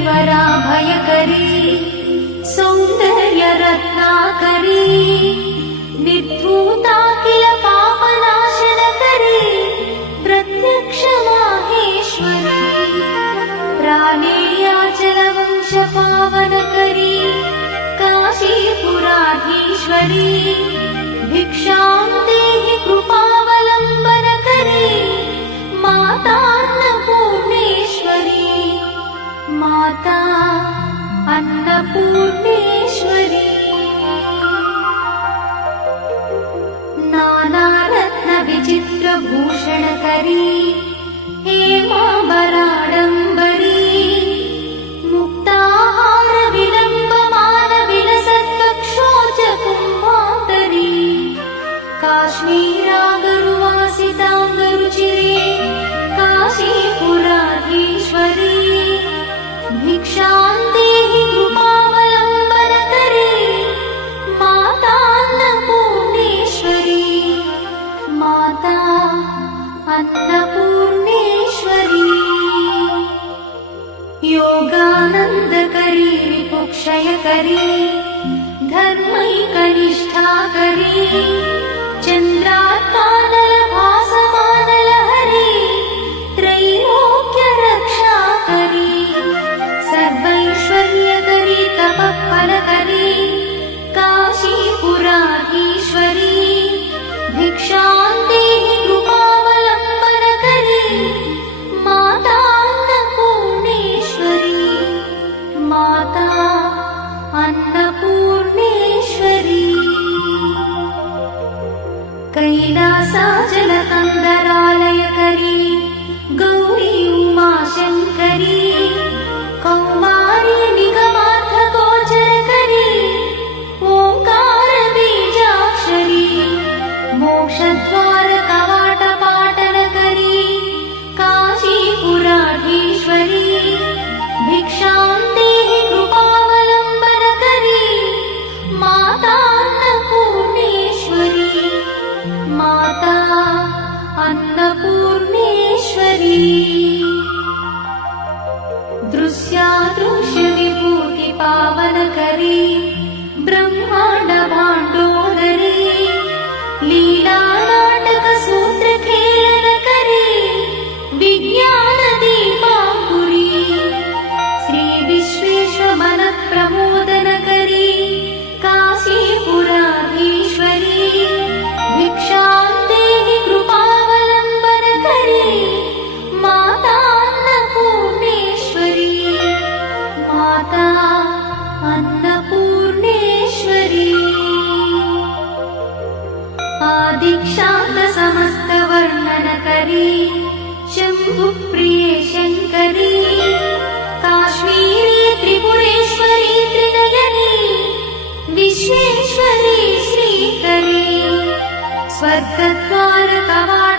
करीवरा भयकरी सौंदर्य रत्नाकरी निर्धूता किल पापनाशनकरी प्रत्यक्ष माहेश्वरी प्राणेयाचलवंश पावनकरी काशीपुराधीश्वरी भिक्षां देहि कृपावलम्बनकरी मातान्नपूर्णेश्वरी माता अन्नपूर्णेश्वरी नानारत्न विचित्रभूषणकरी हेमाम्बराडम्बरी मुक्ताहार विलम्बमान विलसत्कक्षोच कुम्भान्तरी काश्मीरागरुवासिताङ्गरुचिरे काशीपुराधीश्वरी भिक्षां देहि कृपावलम्बनकरी मातान्नपूर्णेश्वरी माता अन्नपूर्णेश्वरी योगानन्दकरी विपुक्षयकरी धर्मैकनिष्ठाकरी चन्द्रात्मानलभासमानलहरी त्रैलोक्यरक्षाकरी सर्वैश्वर्यकरी तपःफलकरी काशीपुराधीश्वरी भिक्षां देहि कृपावलम्बनकरी मातान्नपूर्णेश्वरी माता अन्नपूर्णेश्वरी कैलासाचलकन्दरालयकरी गौरी उमाशङ्करी कौमारी निगमार्थगोचरकरी ओङ्कारबीजाक्षरी मोक्षद्वारकवाटपाटनकरी काशीपुराधीश्वरी भिक्षां देहि कृपावलम्बनकरी मातान्नपूर्णेश्वरी माता अन्नपूर्णेश्वरी दृश्यादृश्यविभूतिपावनकरी ब्रह्माण्डभाण्डोदरी लीलानाटकसूत्रखेलनकरी विज्ञानदीपाङ्कुरी श्रीविश्वेश्वरमनप्रमोदनकरी काशीपुराधीश्वरी भिक्षां देहि कृपावलम्बनकरी मातान्नपूर्णेश्वरी माता अन्नपूर्णेश्वरी आदिक्षान्तसमस्तवर्णनकरी शम्भुप्रिये शङ्करी काश्मीरी त्रिपुरेश्वरी त्रिनयनी विश्वेश्वरी श्रीकरी स्वर्गद्वारकवाटपाटनकरी